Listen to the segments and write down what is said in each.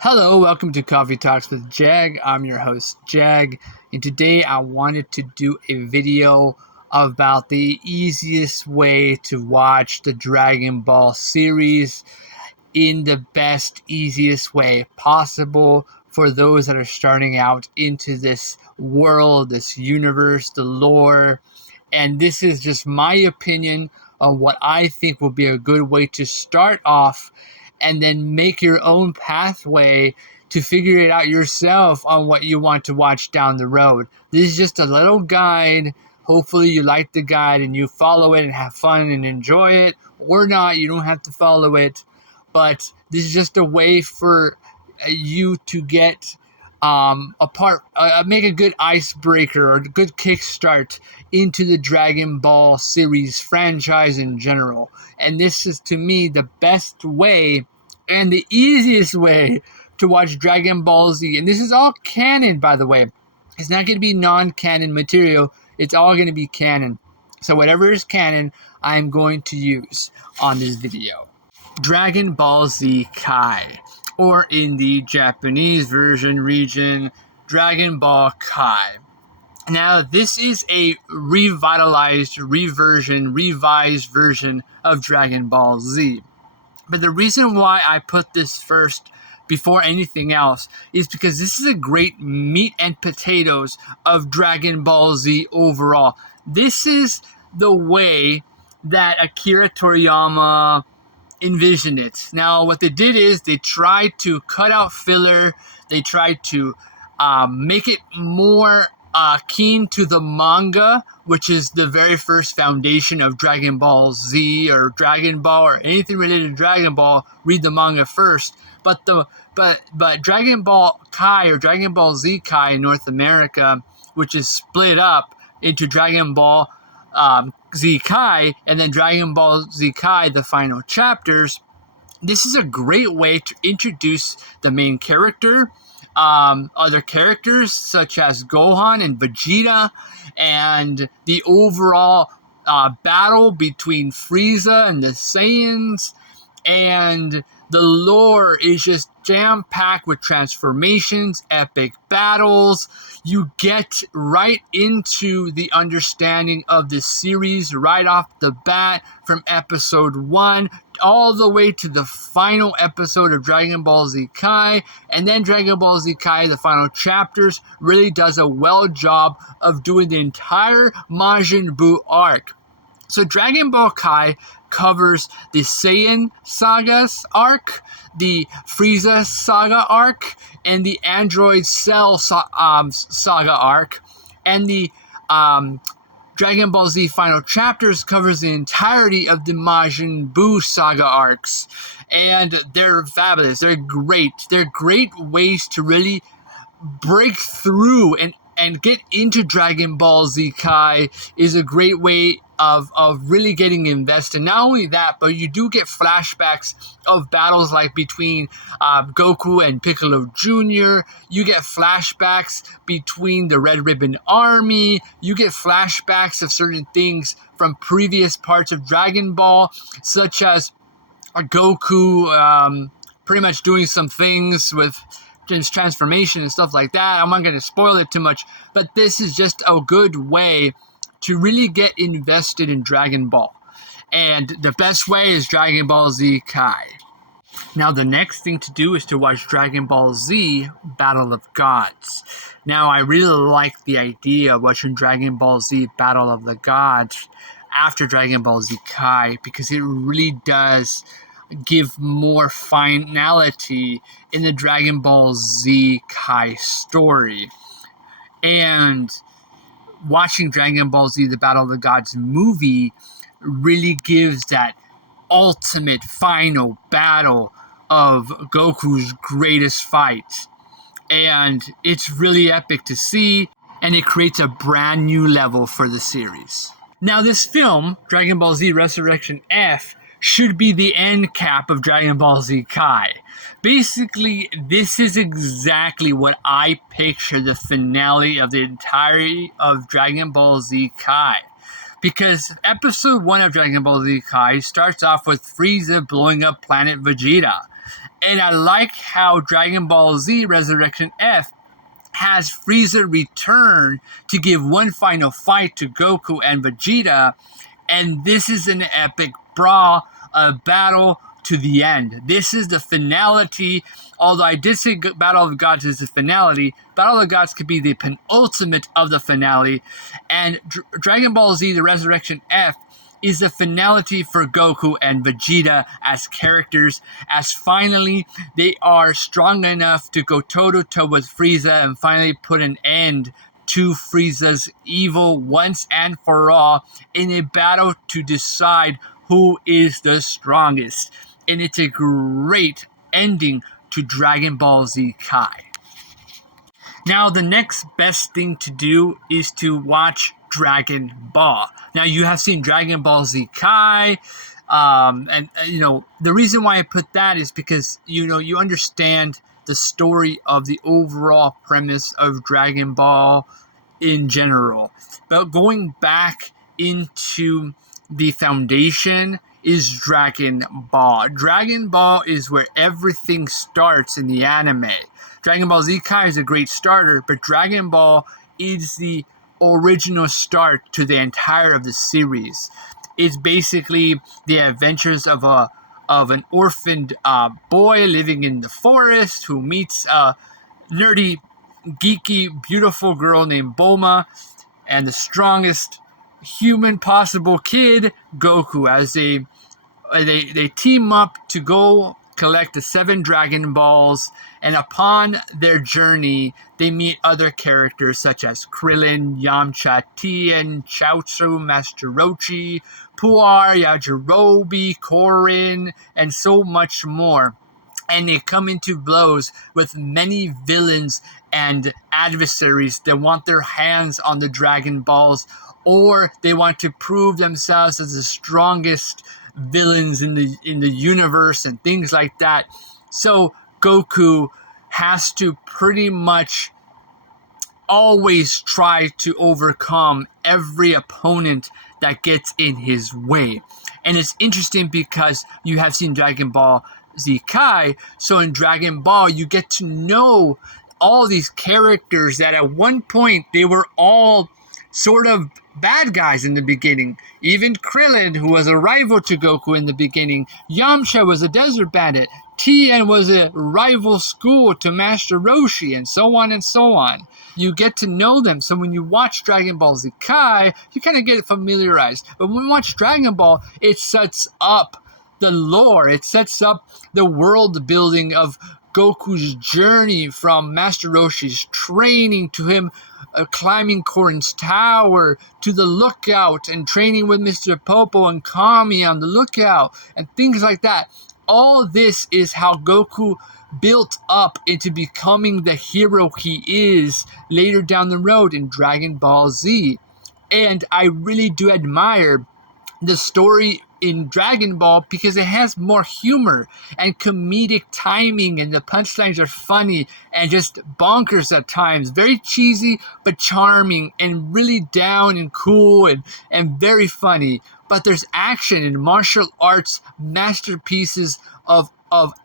Hello, welcome to Coffee Talks with Jag. I'm your host, Jag, and today I wanted to do a video about the easiest way to watch the Dragon Ball series in the best, easiest way possible for those that are starting out into this world, this universe, the lore. And this is just my opinion on what I think will be a good way to start off and then make your own pathway to figure it out yourself on what you want to watch down the road. This is just a little guide. Hopefully you like the guide and you follow it and have fun and enjoy it. Or not, you don't have to follow it. But this is just a way for you to get make a good icebreaker or a good kickstart into the Dragon Ball series franchise in general. And this is, to me, the best way and the easiest way to watch Dragon Ball Z. And this is all canon, by the way. It's not going to be non-canon material. It's all going to be canon. So whatever is canon, I'm going to use on this video. Dragon Ball Z Kai, or in the Japanese region, Dragon Ball Kai. Now, this is a revised version of Dragon Ball Z. But the reason why I put this first before anything else is because this is a great meat and potatoes of Dragon Ball Z overall. This is the way that Akira Toriyama envisioned it. Now, what they did is they tried to cut out filler. They tried to make it more keen to the manga, which is the very first foundation of Dragon Ball Z or Dragon Ball or anything related to Dragon Ball. Read the manga first. But Dragon Ball Kai or Dragon Ball Z Kai in North America, which is split up into Dragon Ball Z Kai and then Dragon Ball Z Kai, the final chapters. This is a great way to introduce the main character, other characters such as Gohan and Vegeta, and the overall battle between Frieza and the Saiyans. And the lore is just jam-packed with transformations, epic battles. You get right into the understanding of this series right off the bat from episode 1 all the way to the final episode of Dragon Ball Z Kai. And then Dragon Ball Z Kai, the final chapters, really does a well job of doing the entire Majin Buu arc. So Dragon Ball Kai covers the Saiyan Saga's arc, the Frieza Saga arc, and the Android Cell Saga arc, and the Dragon Ball Z Final Chapters covers the entirety of the Majin Buu Saga arcs. And they're fabulous. They're great. They're great ways to really break through and get into Dragon Ball Z Kai is a great way of really getting invested. Not only that, but you do get flashbacks of battles like between Goku and Piccolo Jr. You get flashbacks between the Red Ribbon Army. You get flashbacks of certain things from previous parts of Dragon Ball, such as Goku pretty much doing some things with his transformation and stuff like that. I'm not going to spoil it too much, but this is just a good way to really get invested in Dragon Ball. And the best way is Dragon Ball Z Kai. Now, the next thing to do is to watch Dragon Ball Z Battle of Gods. Now, I really like the idea of watching Dragon Ball Z Battle of the Gods after Dragon Ball Z Kai because it really does give more finality in the Dragon Ball Z Kai story. And watching Dragon Ball Z The Battle of the Gods movie really gives that ultimate final battle of Goku's greatest fight. And it's really epic to see, and it creates a brand new level for the series. Now, this film, Dragon Ball Z Resurrection F, should be the end cap of Dragon Ball Z Kai. Basically, this is exactly what I picture the finale of the entirety of Dragon Ball Z Kai. Because episode 1 of Dragon Ball Z Kai starts off with Frieza blowing up planet Vegeta. And I like how Dragon Ball Z Resurrection F has Frieza return to give one final fight to Goku and Vegeta, and this is an epic brawl, a battle to the end. This is the finality. Although I did say Battle of the Gods is the finality, Battle of the Gods could be the penultimate of the finale, and Dragon Ball Z The Resurrection F is the finality for Goku and Vegeta as characters, as finally they are strong enough to go toe-to-toe with Frieza and finally put an end to Frieza's evil once and for all in a battle to decide who is the strongest. And it's a great ending to Dragon Ball Z Kai. Now, the next best thing to do is to watch Dragon Ball. Now, you have seen Dragon Ball Z Kai, and the reason why I put that is because you understand the story of the overall premise of Dragon Ball in general. But going back into the foundation is Dragon Ball. Dragon Ball is where everything starts in the anime. Dragon Ball Z Kai is a great starter, but Dragon Ball is the original start to the entire of the series. It's basically the adventures of an orphaned boy living in the forest who meets a nerdy, geeky, beautiful girl named Bulma, and the strongest human possible kid, Goku, as they team up to go collect the 7 Dragon Balls, and upon their journey, they meet other characters such as Krillin, Yamcha, Tien, Chaozu, Master Roshi, Puar, Yajirobe, Korin, and so much more. And they come into blows with many villains and adversaries that want their hands on the Dragon Balls, or they want to prove themselves as the strongest villains in the universe and things like that. So Goku has to pretty much always try to overcome every opponent that gets in his way. And it's interesting because you have seen Dragon Ball Z Kai, so in Dragon Ball you get to know all these characters that at one point they were all sort of bad guys in the beginning. Even Krillin, who was a rival to Goku in the beginning. Yamcha was a desert bandit. Tien was a rival school to Master Roshi, and so on and so on. You get to know them. So when you watch Dragon Ball Z Kai, you kind of get familiarized. But when you watch Dragon Ball, it sets up the lore. It sets up the world building of Goku's journey from Master Roshi's training to him climbing Korin's tower, to the lookout and training with Mr. Popo and Kami on the lookout, and things like that. All this is how Goku built up into becoming the hero he is later down the road in Dragon Ball Z. And I really do admire the story in Dragon Ball because it has more humor and comedic timing, and the punchlines are funny and just bonkers at times. Very cheesy but charming and really down and cool and very funny. But there's action and martial arts masterpieces of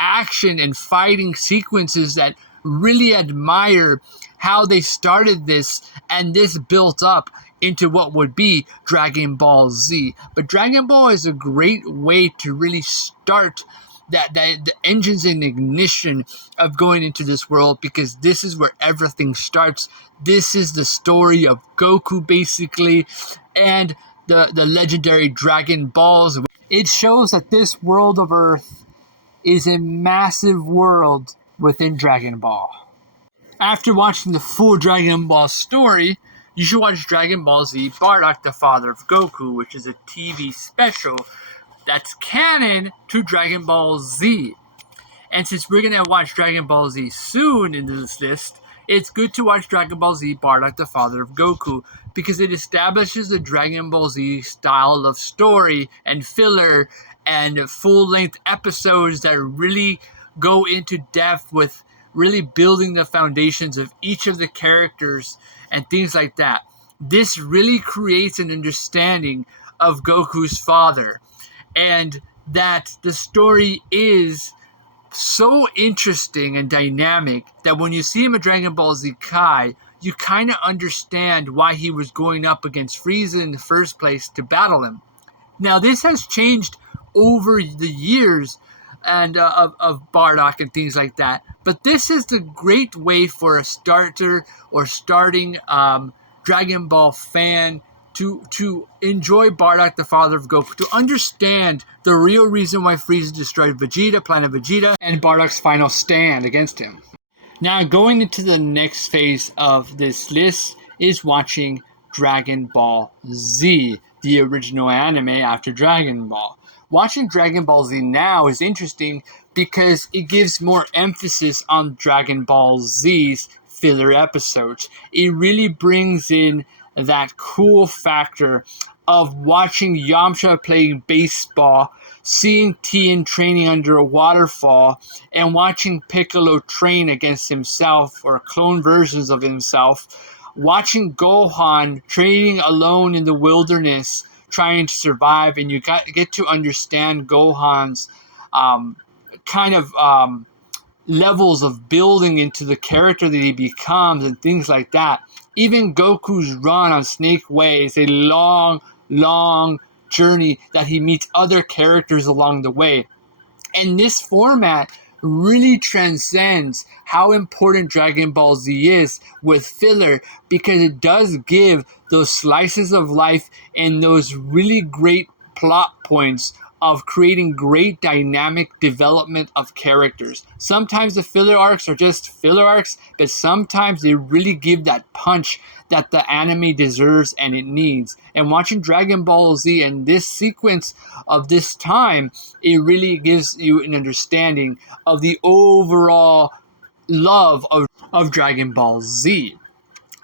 action and fighting sequences that really admire how they started this, and this built up into what would be Dragon Ball Z. But Dragon Ball is a great way to really start the engines in ignition of going into this world, because this is where everything starts. This is the story of Goku, basically, and the legendary Dragon Balls. It shows that this world of Earth is a massive world within Dragon Ball. After watching the full Dragon Ball story, you should watch Dragon Ball Z Bardock, the Father of Goku, which is a TV special that's canon to Dragon Ball Z. And since we're going to watch Dragon Ball Z soon in this list, it's good to watch Dragon Ball Z Bardock, the Father of Goku, because it establishes the Dragon Ball Z style of story and filler and full-length episodes that really go into depth with really building the foundations of each of the characters and things like that. This really creates an understanding of Goku's father, and that the story is so interesting and dynamic that when you see him in Dragon Ball Z Kai, you kind of understand why he was going up against Frieza in the first place to battle him. Now, this has changed over the years and of Bardock and things like that. But this is the great way for a starter or starting Dragon Ball fan to enjoy Bardock, the father of Goku, to understand the real reason why Frieza destroyed Vegeta, Planet Vegeta, and Bardock's final stand against him. Now, going into the next phase of this list is watching Dragon Ball Z, the original anime after Dragon Ball. Watching Dragon Ball Z now is interesting because it gives more emphasis on Dragon Ball Z's filler episodes. It really brings in that cool factor of watching Yamcha playing baseball, seeing Tien training under a waterfall, and watching Piccolo train against himself or clone versions of himself, watching Gohan training alone in the wilderness, trying to survive, and you get to understand Gohan's levels of building into the character that he becomes and things like that. Even Goku's run on Snake Way is a long, long journey that he meets other characters along the way. And this format really transcends how important Dragon Ball Z is with filler, because it does give those slices of life and those really great plot points of creating great dynamic development of characters. Sometimes the filler arcs are just filler arcs, but sometimes they really give that punch that the anime deserves and it needs. And watching Dragon Ball Z and this sequence of this time, it really gives you an understanding of the overall love of Dragon Ball Z,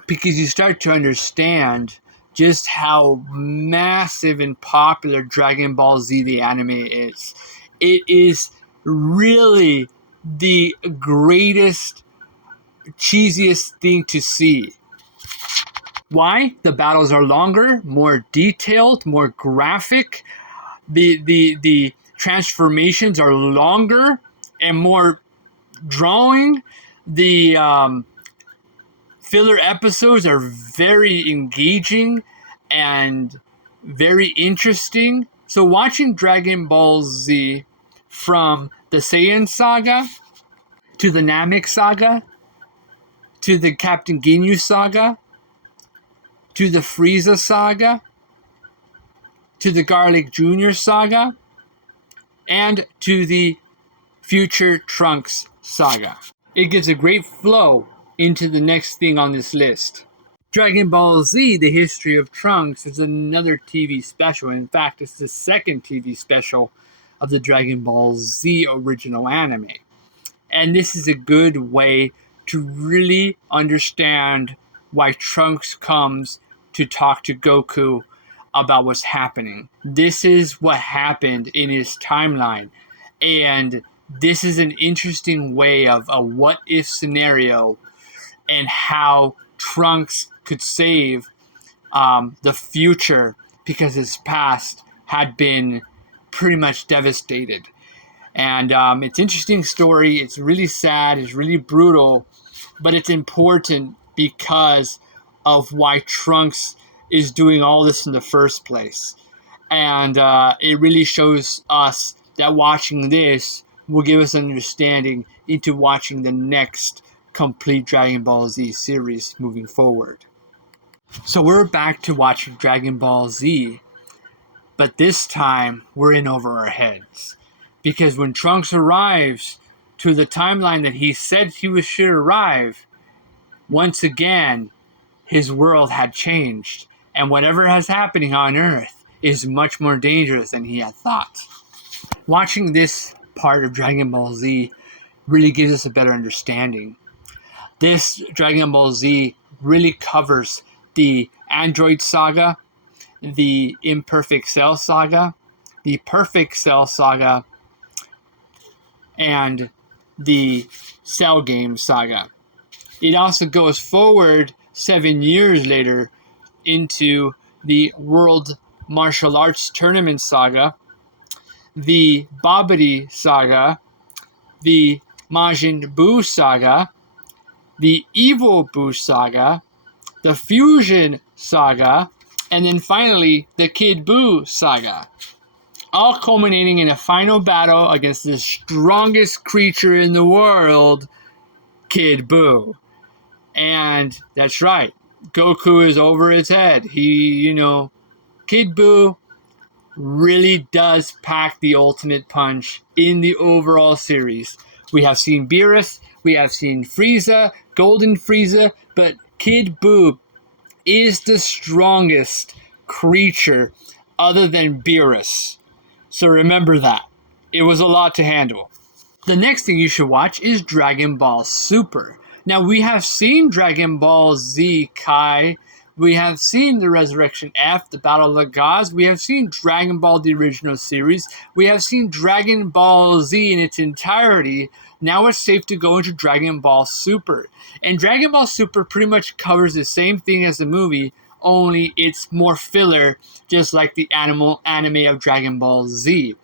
because you start to understand just how massive and popular Dragon Ball Z the anime is. It is really the greatest, cheesiest thing to see. Why? The battles are longer, more detailed, more graphic. The transformations are longer and more drawing. The filler episodes are very engaging and very interesting. So watching Dragon Ball Z from the Saiyan saga to the Namek saga to the Captain Ginyu saga to the Frieza saga to the Garlic Jr. saga and to the Future Trunks saga. It gives a great flow into the next thing on this list. Dragon Ball Z, The History of Trunks, is another TV special. In fact, it's the second TV special of the Dragon Ball Z original anime. And this is a good way to really understand why Trunks comes to talk to Goku about what's happening. This is what happened in his timeline. And this is an interesting way of a what-if scenario and how Trunks could save the future because his past had been pretty much devastated. And it's an interesting story. It's really sad. It's really brutal. But it's important because of why Trunks is doing all this in the first place. And it really shows us that watching this will give us an understanding into watching the next complete Dragon Ball Z series moving forward. So we're back to watching Dragon Ball Z, but this time we're in over our heads. Because when Trunks arrives to the timeline that he said he should arrive, once again, his world had changed. And whatever is happening on Earth is much more dangerous than he had thought. Watching this part of Dragon Ball Z really gives us a better understanding. This Dragon Ball Z really covers the Android saga, the Imperfect Cell saga, the Perfect Cell saga, and the Cell Game saga. It also goes forward 7 years later into the World Martial Arts Tournament saga, the Babidi saga, the Majin Buu saga, the Evil Buu saga, the Fusion saga, and then finally the Kid Buu saga. All culminating in a final battle against the strongest creature in the world, Kid Buu. And that's right, Goku is over his head. Kid Buu really does pack the ultimate punch in the overall series. We have seen Beerus, we have seen Frieza, Golden Frieza, but Kid Buu is the strongest creature other than Beerus. So remember that. It was a lot to handle. The next thing you should watch is Dragon Ball Super. Now, we have seen Dragon Ball Z Kai. We have seen the Resurrection F, the Battle of the Gods. We have seen Dragon Ball, the original series. We have seen Dragon Ball Z in its entirety. Now it's safe to go into Dragon Ball Super. And Dragon Ball Super pretty much covers the same thing as the movie, only it's more filler, just like the anime of Dragon Ball Z.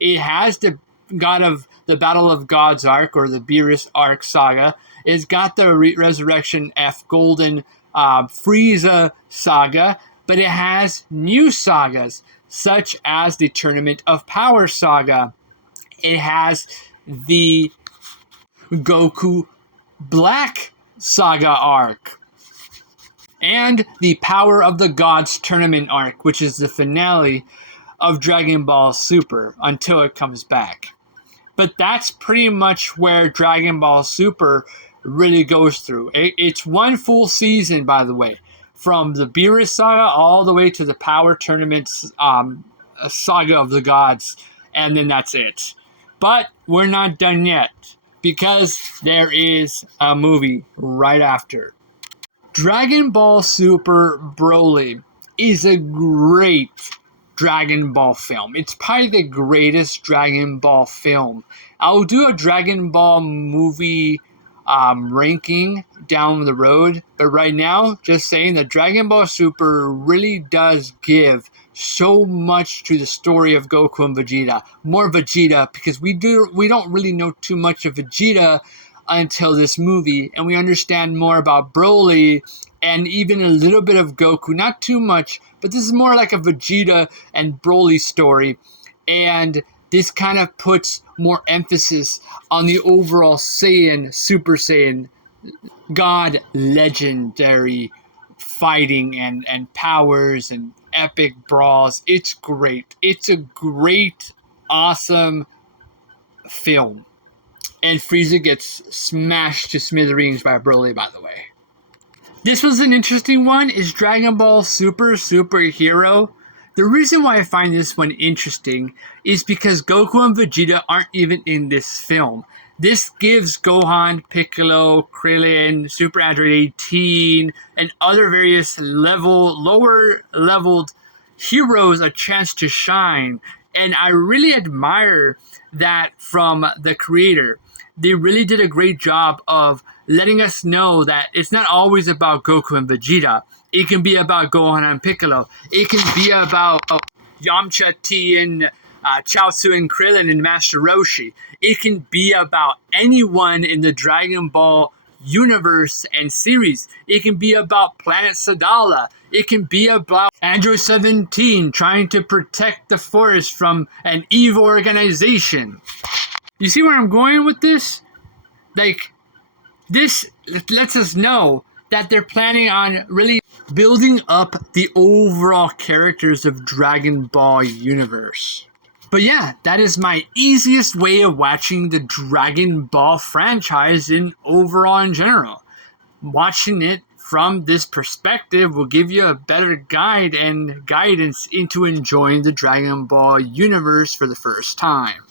It has the Battle of Gods arc, or the Beerus arc saga. It's got the Resurrection F Golden Frieza saga, but it has new sagas, such as the Tournament of Power saga. It has the Goku Black saga arc, and the Power of the Gods tournament arc, which is the finale of Dragon Ball Super until it comes back. But that's pretty much where Dragon Ball Super really goes through. It's one full season, by the way, from the Beerus saga all the way to the Power Tournaments saga of the Gods, and then that's it. But we're not done yet, because there is a movie right after. Dragon Ball Super Broly is a great Dragon Ball film. It's probably the greatest Dragon Ball film. I'll do a Dragon Ball movie ranking down the road, but right now, just saying that Dragon Ball Super really does give so much to the story of Goku and Vegeta. More Vegeta, because we don't really know too much of Vegeta until this movie, and we understand more about Broly and even a little bit of Goku. Not too much, but this is more like a Vegeta and Broly story, and this kind of puts more emphasis on the overall Super Saiyan, God legendary fighting and powers and epic brawls. It's great. It's a great, awesome film. And Frieza gets smashed to smithereens by Broly, by the way. This was an interesting one, is Dragon Ball Super Hero. The reason why I find this one interesting is because Goku and Vegeta aren't even in this film. This gives Gohan, Piccolo, Krillin, Super Android 18, and other various lower leveled heroes a chance to shine. And I really admire that from the creator. They really did a great job of letting us know that it's not always about Goku and Vegeta. It can be about Gohan and Piccolo. It can be about Yamcha, Tien, Chaozu and Krillin and Master Roshi. It can be about anyone in the Dragon Ball universe and series. It can be about Planet Sadala. It can be about Android 17 trying to protect the forest from an evil organization. You see where I'm going with this? Like, this lets us know that they're planning on really building up the overall characters of Dragon Ball universe. But yeah, that is my easiest way of watching the Dragon Ball franchise overall in general. Watching it from this perspective will give you a better guide and guidance into enjoying the Dragon Ball universe for the first time.